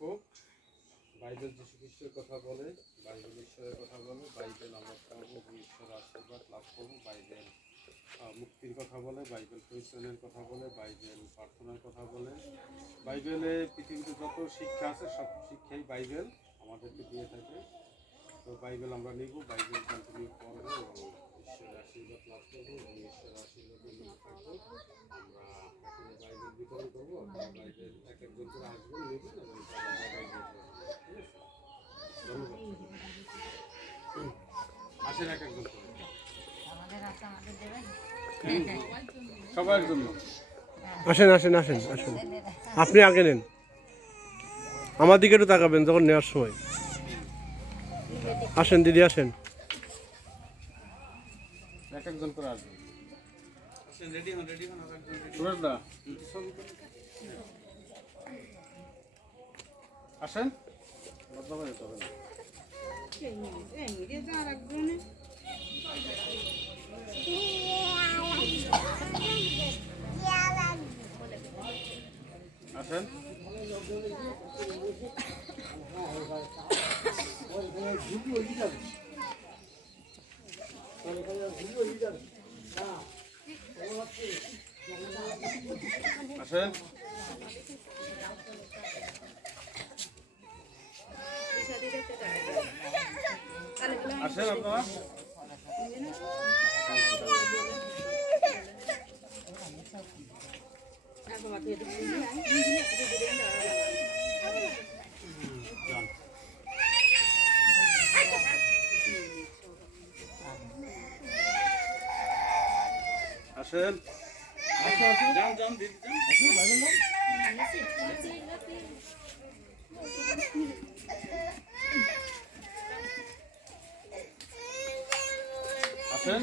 Bible যীশু খ্রিস্টের কথা বলে, বাইবেল ঈশ্বরের কথা বলে, বাইবেল আমরা পড়বো, ঈশ্বরের আশীর্বাদ লাভ করবো, বাইবেল মুক্তির কথা বলে, বাইবেল পরিত্রাণের কথা বলে, বাইবেল প্রার্থনার কথা বলে। বাইবেলে পৃথিবীতে যত শিক্ষা আছে সব শিক্ষাই বাইবেল আমাদেরকে দিয়ে থাকে। তো বাইবেল আমরা নিব, বাইবেল কন্টিনিউ করবো এবং ঈশ্বরের আশীর্বাদ লাভ করবো এবং ঈশ্বরের আশীর্বাদের মধ্যে থাকবো। আমরা এখানে বাইবেল বিতরণ করবো, আপনারা বাইবেল এক একজন করে আসবেন, নেবেন এবং ঠিক আছে। ধন্যবাদ। আসেন এক একজন করে, সবার জন্য আসেন আসেন আসেন আসেন, আপনি আগে নেন, আমার দিকে একটু তাকাবেন যখন নেওয়ার সময়। আসেন দিদি আসেন, এক একজন করে আসবেন। রেডি হন, রেডি হন। সুরেশ দা আসেন। আসেন। আসেন। আসেন আপনারা। আসেন। যান যান দিদি আসেন।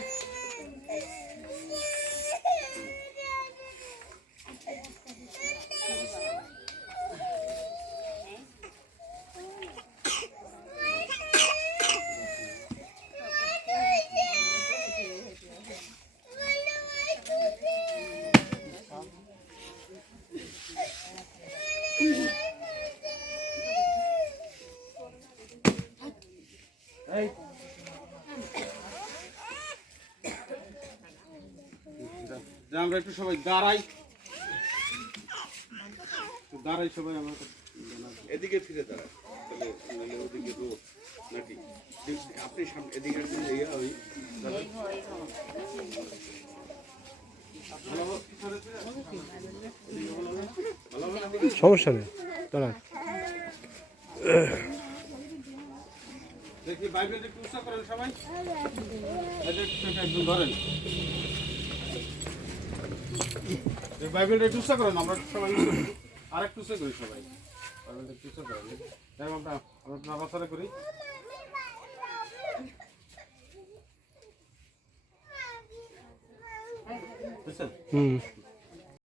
আমরা একটু সবাই দাঁড়াই, দাঁড়াই সবাই। আমরা এদিকে ফিরে দাঁড়ান, তাহলে ওদিকে তো নাকি আপনি এদিকে সমস্যা নেই দাঁড়ান। দেখি বাইবেল একটু উৎসাহ করেন সবাই, একজন ধরেন বাইবেলটা একটু উৎসাহ করেন। আমরা সবাই আর একটু উৎসাহ করি, সবাই বাইবেলটা একটু উৎসাহ করেন। আমরা নাড়াচাড়া করি। বুঝছেন?